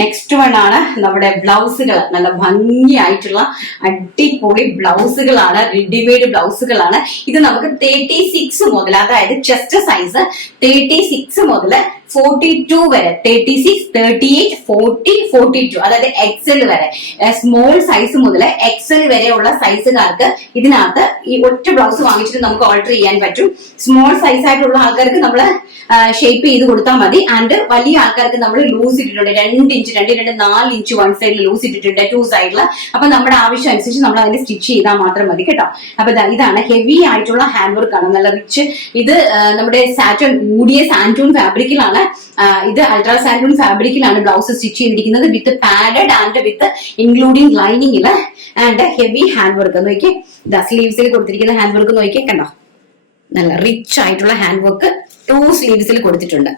Next one ആണ് നമ്മുടെ ബ്ലൗസുകൾ. നല്ല ഭംഗിയായിട്ടുള്ള അടിപൊളി ബ്ലൗസുകളാണ്, റെഡിമെയ്ഡ് ബ്ലൗസുകളാണ്. ഇത് നമുക്ക് 36 മുതൽ, അതായത് ചെസ്റ്റ് സൈസ് 36 മുതൽ 42 വരെ, 36, 38, 40, 42, അതായത് എക്സൽ വരെ, സ്മോൾ സൈസ് മുതൽ എക്സൽ വരെയുള്ള സൈസുകാർക്ക് ഇതിനകത്ത് ഈ ഒറ്റ ബ്ലൗസ് വാങ്ങിച്ചിട്ട് നമുക്ക് ഓൾട്ടർ ചെയ്യാൻ പറ്റും. സ്മോൾ സൈസ് ആയിട്ടുള്ള ആൾക്കാർക്ക് നമ്മൾ ഷേപ്പ് ചെയ്ത് കൊടുത്താൽ മതി. ആൻഡ് വലിയ ആൾക്കാർക്ക് നമ്മൾ ലൂസ് ഇട്ടിട്ടുണ്ട്, 2 ഇഞ്ച് 4 ഇഞ്ച് വൺ സൈഡിൽ ലൂസ് ഇട്ടിട്ടുണ്ട്, 2 സൈഡിൽ. അപ്പൊ നമ്മുടെ ആവശ്യം അനുസരിച്ച് നമ്മൾ അതിന് സ്റ്റിച്ച് ചെയ്താൽ മാത്രം മതി കേട്ടോ. അപ്പൊ ഇതാണ് ഹെവി ആയിട്ടുള്ള ഹാൻഡ് വർക്ക് ആണ്, നല്ല റിച്ച്. ഇത് നമ്മുടെ സാറ്റൺ കൂടിയ സാൻറ്റൂൺ ഫാബ്രിക്കിലാണ്, ഇത് അൾട്രാ സാൻറ്റൂൺ ഫാബ്രിക്കിലാണ് ബ്ലൗസ് സ്റ്റിച്ച് ചെയ്തിരിക്കുന്നത്, with padded and with including ലൈനിങ്ങില് ആൻഡ് ഹെവി ഹാൻഡ് വർക്ക്. നോക്കിയേ, സ്ലീവ്സിൽ കൊടുത്തിരിക്കുന്ന ഹാൻഡ് വർക്ക് നോക്കിയേ, കണ്ടോ, നല്ല റിച്ച് ആയിട്ടുള്ള ഹാൻഡ് വർക്ക് 2 സ്ലീവ്സിൽ കൊടുത്തിട്ടുണ്ട്.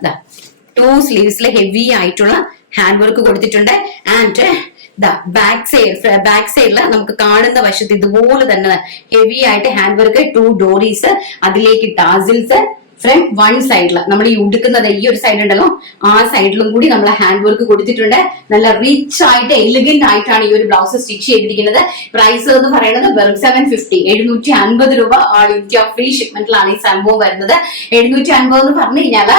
2 സ്ലീവ്സിൽ ഹെവി ആയിട്ടുള്ള ഹാൻഡ് വർക്ക് കൊടുത്തിട്ടുണ്ട്. ആൻഡ് ബാക്ക് സൈഡില് നമുക്ക് കാണുന്ന വശത്ത് ഇതുപോലെ തന്നെ ഹെവി ആയിട്ട് ഹാൻഡ് വർക്ക്, 2 ഡോറീസ്, അതിലേക്ക് ടാസിൽസ് ഫ്രം വൺ സൈഡില്. നമ്മൾ ഈ ഉടുക്കുന്നത് ഈ ഒരു സൈഡ് ഉണ്ടല്ലോ, ആ സൈഡിലും കൂടി നമ്മൾ ഹാൻഡ് വർക്ക് കൊടുത്തിട്ടുണ്ട്. നല്ല റിച്ച് ആയിട്ട് എലിഗന്റ് ആയിട്ടാണ് ഈ ഒരു ബ്ലൗസ് സ്റ്റിച്ച് ചെയ്തിരിക്കുന്നത്. പ്രൈസ് എന്ന് പറയുന്നത് വെറും 750, 750 രൂപ. ഓൾ ഇന്ത്യ ഫ്രീ ഷിപ്മെന്റിലാണ് ഈ സംഭവം വരുന്നത്. 750 എന്ന് പറഞ്ഞു കഴിഞ്ഞാല്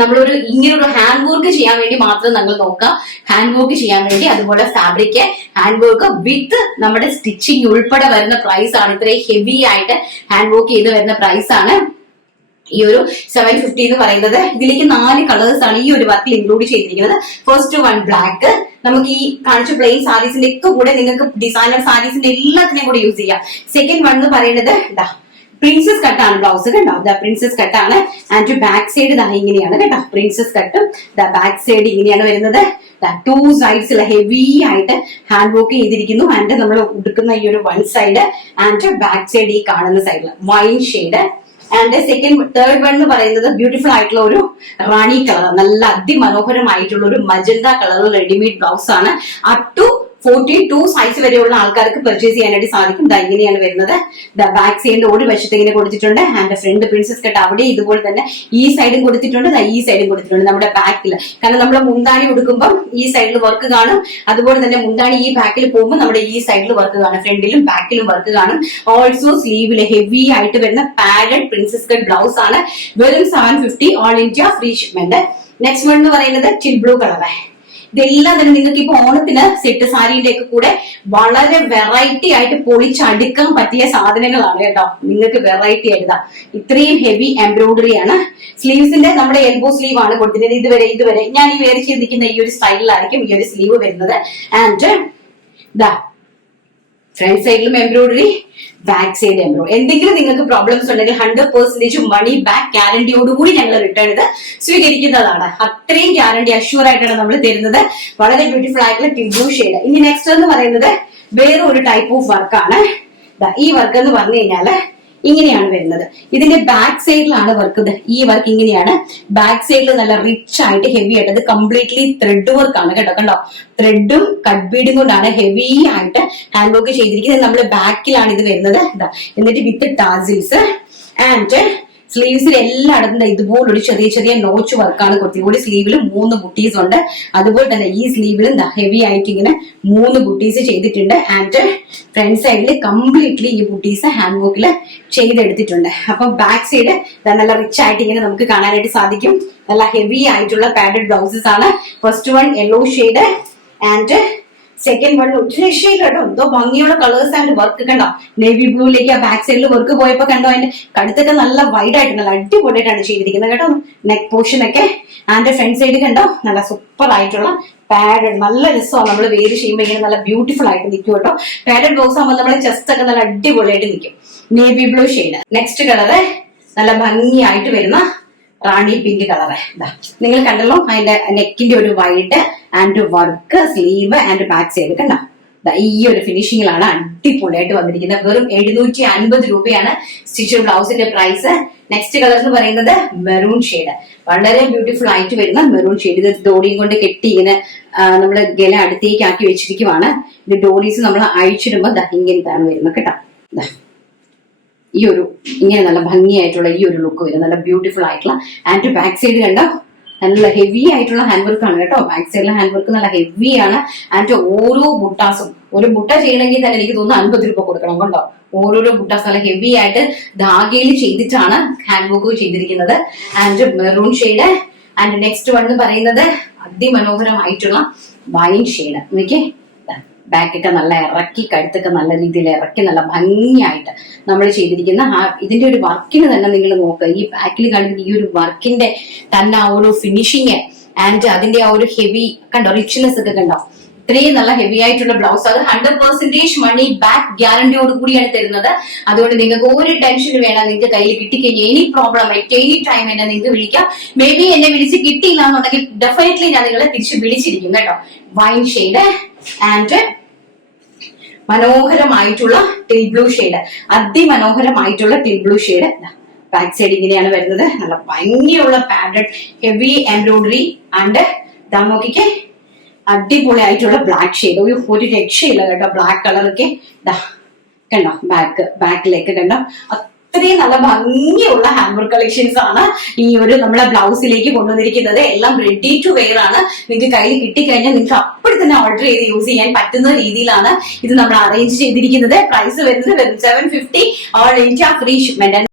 നമ്മളൊരു ഇങ്ങനൊരു ഹാൻഡ് വർക്ക് ചെയ്യാൻ വേണ്ടി മാത്രം നമ്മൾ നോക്കാം. ഹാൻഡ് വർക്ക് ചെയ്യാൻ വേണ്ടി, അതുപോലെ ഫാബ്രിക് ഹാൻഡ് വർക്ക് വിത്ത് നമ്മുടെ സ്റ്റിച്ചിങ് ഉൾപ്പെടെ വരുന്ന പ്രൈസ് ആണ്. ഇത്രയും ഹെവി ആയിട്ട് ഹാൻഡ് വർക്ക് ചെയ്ത് വരുന്ന പ്രൈസ് ആണ് ഈ ഒരു 750 എന്ന് പറയുന്നത്. ഇതിലേക്ക് 4 കളേഴ്സ് ആണ് ഈ ഒരു വർക്കിൽ ഇൻക്ലൂഡ് ചെയ്തിരിക്കുന്നത്. ഫസ്റ്റ് വൺ ബ്ലാക്ക്, നമുക്ക് ഈ കാണിച്ച പ്ലെയിൻ സാരീസിന്റെ ഒക്കെ കൂടെ നിങ്ങൾക്ക് ഡിസൈനർ സാരീസിന്റെ എല്ലാത്തിനെയും കൂടെ യൂസ് ചെയ്യാം. സെക്കൻഡ് വൺ എന്ന് പറയുന്നത് പ്രിൻസസ് കട്ടാണ് ബ്ലൗസ്, കേട്ടോ. പ്രിൻസസ് കട്ടാണ്. ആൻഡ് ബാക്ക് സൈഡ് ഇങ്ങനെയാണ് കേട്ടോ, പ്രിൻസസ് കട്ടും ബാക്ക് സൈഡ് ഇങ്ങനെയാണ് വരുന്നത്. 2 സൈഡ്സിൽ ഹെവി ആയിട്ട് ഹാൻഡ് വർക്ക് ചെയ്തിരിക്കുന്നു. ആൻഡ് നമ്മൾ ഉടുക്കുന്ന ഈ ഒരു one side and back side ഈ കാണുന്ന സൈഡിൽ wine shade. And third one എന്ന് പറയുന്നത് ബ്യൂട്ടിഫുൾ ആയിട്ടുള്ള ഒരു റാണി കളർ, നല്ല അതിമനോഹരമായിട്ടുള്ള ഒരു മജന്ത കളർ റെഡിമെയ്ഡ് ബ്ലൗസ് ആണ്. അപ് ടു 42 സൈസ് വരെയുള്ള ആൾക്കാർക്ക് പർച്ചേസ് ചെയ്യാനായിട്ട് സാധിക്കും. ഇങ്ങനെയാണ് വരുന്നത്. ബാക്ക് സൈഡിന്റെ ഒരു വശത്ത് ഇങ്ങനെ കൊടുത്തിട്ടുണ്ട്. ആൻഡ് ഫ്രണ്ട് പ്രിൻസസ് കട്ട് അവിടെ ഇതുപോലെ തന്നെ ഈ സൈഡും കൊടുത്തിട്ടുണ്ട്, ഈ സൈഡും കൊടുത്തിട്ടുണ്ട് നമ്മുടെ ബാക്കിൽ. കാരണം നമ്മൾ മുന്താണി കൊടുക്കുമ്പോൾ ഈ സൈഡിൽ വർക്ക് കാണും, അതുപോലെ തന്നെ മുന്താണി ഈ ബാക്കിൽ പോകുമ്പോൾ നമ്മുടെ ഈ സൈഡിൽ വർക്ക് കാണും, ഫ്രണ്ടിലും ബാക്കിലും വർക്ക് കാണും. ഓൾസോ സ്ലീവില് ഹെവി ആയിട്ട് വരുന്ന പാഡഡ് പ്രിൻസസ് കട്ട് ബ്ലൗസ് ആണ്. വെറും 750, all India free shipment. Next one എന്ന് പറയുന്നത് ചിൽ ബ്ലൂ കളർ. ഇതെല്ലാം തന്നെ നിങ്ങൾക്ക് ഇപ്പൊ ഓണത്തിന് സെറ്റ് സാരിയുടെ ഒക്കെ കൂടെ വളരെ വെറൈറ്റി ആയിട്ട് പൊളിച്ചടുക്കാൻ പറ്റിയ സാധനങ്ങളാണ് കേട്ടോ. നിങ്ങൾക്ക് വെറൈറ്റി ആയിട്ട് ഇത്രയും ഹെവി എംബ്രോയിഡറി ആണ്. സ്ലീവ്സിന്റെ നമ്മുടെ എൽബോ സ്ലീവ് ആണ് കൊടുത്തിരുന്നത്. ഇതുവരെ ഞാൻ ഈ വേറെ ചെയ്തിരിക്കുന്ന ഈ ഒരു സ്റ്റൈലിലായിരിക്കും ഈ ഒരു സ്ലീവ് വരുന്നത്. ആൻഡ് ഫ്രണ്ട് സൈഡിലും എംബ്രോയിഡറി, ബാക്ക് സൈഡ് എംബ്രോയിഡറി. എന്തെങ്കിലും നിങ്ങൾക്ക് പ്രോബ്ലംസ് ഉണ്ടെങ്കിൽ 100% മണി ബാക്ക് ഗ്യാരണ്ടിയോടുകൂടി ഞങ്ങൾ റിട്ടേൺ ചെയ്ത് സ്വീകരിക്കുന്നതാണ്. അത്രയും ഗ്യാരണ്ടി അഷ്യൂർ ആയിട്ടാണ് നമ്മൾ തരുന്നത്. വളരെ ബ്യൂട്ടിഫുൾ ആയിട്ടുള്ള ബ്ലൂ ഷെയ്ഡ്. ഇനി നെക്സ്റ്റ് എന്ന് പറയുന്നത് വേറെ ഒരു ടൈപ്പ് ഓഫ് വർക്കാണ്. ഈ വർക്ക് എന്ന് പറഞ്ഞു കഴിഞ്ഞാല് ഇങ്ങനെയാണ് വരുന്നത്. ഇതിന്റെ ബാക്ക് സൈഡിലാണ് വർക്ക്. ഈ വർക്ക് ഇങ്ങനെയാണ്. ബാക്ക് സൈഡിൽ നല്ല റിച്ച് ആയിട്ട് ഹെവി ആയിട്ട്, ഇത് കംപ്ലീറ്റ്ലി ത്രെഡ് വർക്ക് ആണ് കേട്ടോ. കണ്ടോ, ത്രെഡും കട്ട് ബീഡും കൊണ്ടാണ് ഹെവി ആയിട്ട് ഹാൻഡ് വർക്ക് ചെയ്തിരിക്കുന്നത്. നമ്മുടെ ബാക്കിലാണ് ഇത് വരുന്നത്. എന്നിട്ട് വിത്ത് ടാസിൽസ് ആൻഡ് സ്ലീവ്സിൽ എല്ലായിടത്തും ഇതുപോലൊരു ചെറിയ ചെറിയ നോച്ച് വർക്കാണ് കൊടുത്തിരിക്കുന്നത്. ഒരു സ്ലീവിലും 3 ബുട്ടീസ് ഉണ്ട്. അതുപോലെ തന്നെ ഈ സ്ലീവിലും ഹെവി ആയിട്ട് ഇങ്ങനെ 3 ബുട്ടീസ് ചെയ്തിട്ടുണ്ട്. ആൻഡ് ഫ്രണ്ട് സൈഡിൽ കംപ്ലീറ്റ്ലി ഈ ബുട്ടീസ് ഹാൻഡ് വർക്കിൽ ചെയ്തെടുത്തിട്ടുണ്ട്. അപ്പൊ ബാക്ക് സൈഡ് നല്ല റിച്ച് ആയിട്ട് ഇങ്ങനെ നമുക്ക് കാണാനായിട്ട് സാധിക്കും. നല്ല ഹെവി ആയിട്ടുള്ള പാഡഡ് ബ്ലൗസസ് ആണ്. First one yellow shade and second one ഒറ്റ രക്ഷയില്ല കേട്ടോ. എന്തോ ഭംഗിയുള്ള കളേഴ്സ് ആൻഡ് വർക്ക് കണ്ടോ. നേവി ബ്ലൂയിലേക്ക് ആ ബാക്ക് സൈഡിൽ വർക്ക് പോയപ്പോ കണ്ടോ, അതിന്റെ കഴുത്തൊക്കെ നല്ല വൈഡ് ആയിട്ട് നല്ല അടിപൊളിയായിട്ടാണ് ചെയ്തിരിക്കുന്നത് കേട്ടോ. നെക്ക് പോർഷൻ ഒക്കെ ആൻഡ് ഫ്രണ്ട് സൈഡ് കണ്ടോ, നല്ല സൂപ്പർ ആയിട്ടുള്ള പാഡഡ്. നല്ല രസമാണ്. നമ്മൾ വേര് ചെയ്യുമ്പോൾ ഇങ്ങനെ നല്ല ബ്യൂട്ടിഫുൾ ആയിട്ട് നിൽക്കും കേട്ടോ. പാഡഡ് ബ്ലൗസ് ആകുമ്പോൾ നമ്മുടെ ചെസ്റ്റ് ഒക്കെ നല്ല അടിപൊളിയായിട്ട് നിൽക്കും. Navy blue shade. Next colour നല്ല ഭംഗിയായിട്ട് വരുന്ന റാണി പിങ്ക് കളറ്. നിങ്ങൾ കണ്ടല്ലോ, അതിന്റെ നെക്കിന്റെ ഒരു wide and work, sleeve and back side കണ്ടോ. ഈ ഒരു ഫിനിഷിങ്ങിലാണ് അടിപൊളിയായിട്ട് വന്നിരിക്കുന്നത്. വെറും 750 രൂപയാണ് സ്റ്റിച്ച് ബ്ലൗസിന്റെ പ്രൈസ്. നെക്സ്റ്റ് കളർ എന്ന് പറയുന്നത് മെറൂൺ ഷെയ്ഡ്. വളരെ ബ്യൂട്ടിഫുൾ ആയിട്ട് വരുന്ന മെറൂൺ ഷെയ്ഡ്. ഇത് ഡോറിയും കൊണ്ട് കെട്ടി ഇങ്ങനെ നമ്മൾ ഗല അടുത്തേക്ക് ആക്കി വെച്ചിരിക്കുവാണ്. ഇത് ഡോറീസ് നമ്മൾ അഴിച്ചിടുമ്പോൾ ഇങ്ങനത്താണ് വരുന്നത് കേട്ടോ. ഈ ഒരു ഇങ്ങനെ നല്ല ഭംഗിയായിട്ടുള്ള ഈ ഒരു ലുക്ക് വരും. നല്ല ബ്യൂട്ടിഫുൾ ആയിട്ടുള്ള ആൻഡ് ബാക്ക് സൈഡ് കണ്ടോ, നല്ല ഹെവി ആയിട്ടുള്ള ഹാൻഡ് വർക്ക് ആണ് കേട്ടോ. ബാക്ക് സൈഡിലെ ഹാൻഡ് വർക്ക് നല്ല ഹെവി ആണ്. ആൻഡ് ഓരോ ബുട്ടാസും, ഒരു ബുട്ട ചെയ്യണമെങ്കിൽ തന്നെ എനിക്ക് തോന്നുന്നു 50 രൂപ കൊടുക്കണം കേട്ടോ. ഓരോരോ ബുട്ടാസ് നല്ല ഹെവി ആയിട്ട് ധാഗയിൽ ചെയ്തിട്ടാണ് ഹാൻഡ് വർക്ക് ചെയ്തിരിക്കുന്നത്. And maroon shade. And next one എന്ന് പറയുന്നത് അതിമനോഹരമായിട്ടുള്ള വൈൻ ഷെയ്ഡ്. എനിക്ക് ബാക്കൊക്കെ നല്ല ഇറക്കി, കഴുത്തൊക്കെ നല്ല രീതിയിൽ ഇറക്കി നല്ല ഭംഗിയായിട്ട് നമ്മൾ ചെയ്തിരിക്കുന്ന ഇതിന്റെ ഒരു വർക്കിന് തന്നെ നിങ്ങൾ നോക്കുക. ഈ ബാക്കിൽ കാണുന്ന ഈ ഒരു വർക്കിന്റെ തന്നെ ആ ഒരു ഫിനിഷിങ് ആൻഡ് അതിന്റെ ആ ഒരു ഹെവി കണ്ടോ, റിച്ച്നെസ് ഒക്കെ കണ്ടോ. ഇത്രയും നല്ല ഹെവി ആയിട്ടുള്ള ബ്ലൗസ്. അത് 100% മണി ബാക്ക് ഗ്യാരണ്ടിയോട് കൂടിയാണ് തരുന്നത്. അതുകൊണ്ട് നിങ്ങൾക്ക് ഒരു ടെൻഷൻ വേണം. നിങ്ങൾക്ക് കയ്യിൽ കിട്ടിക്കഴിഞ്ഞാൽ എനി പ്രോബ്ലം ആയിട്ട് എനി ടൈം എന്നെ നിങ്ങൾക്ക് വിളിക്കാം. മേ ബി എന്നെ വിളിച്ച് കിട്ടിയില്ല എന്നുണ്ടെങ്കിൽ ഡെഫിനറ്റ്ലി ഞാൻ നിങ്ങളെ തിരിച്ച് വിളിച്ചിരിക്കും കേട്ടോ. വൈൻ ഷെയ്ഡ് ആൻഡ് മനോഹരമായിട്ടുള്ള ടിൽ ബ്ലൂ ഷെയ്ഡ്. അതിമനോഹരമായിട്ടുള്ള teal blue shade. Back side ഇങ്ങനെയാണ് വരുന്നത്. നല്ല ഭംഗിയുള്ള പാഡഡ് ഹെവി എംബ്രോയിഡറി ആൻഡ് ഇതാ നോക്കിക്കേ, അടിപൊളിയായിട്ടുള്ള ബ്ലാക്ക് ഷെയ്ഡ്. ഒരു രക്ഷയില്ല കേട്ടോ. ബ്ലാക്ക് കളറൊക്കെ ഇതാ കണ്ടോ, ബാക്കിലേക്ക് കണ്ടോ. അത്രയും നല്ല ഭംഗിയുള്ള ഹാൻഡ് വർക്ക് കളക്ഷൻസ് ആണ് ഈ ഒരു നമ്മളെ ബ്ലൗസിലേക്ക് കൊണ്ടുവന്നിരിക്കുന്നത്. എല്ലാം റെഡി ടു വെയർ ആണ്. നിങ്ങൾക്ക് കയ്യിൽ കിട്ടിക്കഴിഞ്ഞാൽ നിങ്ങൾക്ക് അപ്പോൾ തന്നെ ഓർഡർ ചെയ്ത് യൂസ് ചെയ്യാൻ പറ്റുന്ന രീതിയിലാണ് ഇത് നമ്മൾ അറേഞ്ച് ചെയ്തിരിക്കുന്നത്. പ്രൈസ് വരുന്നത് വെറും 750, ഓൾ ഇന്ത്യ ഫ്രീ ഷിപ്മെന്റ്.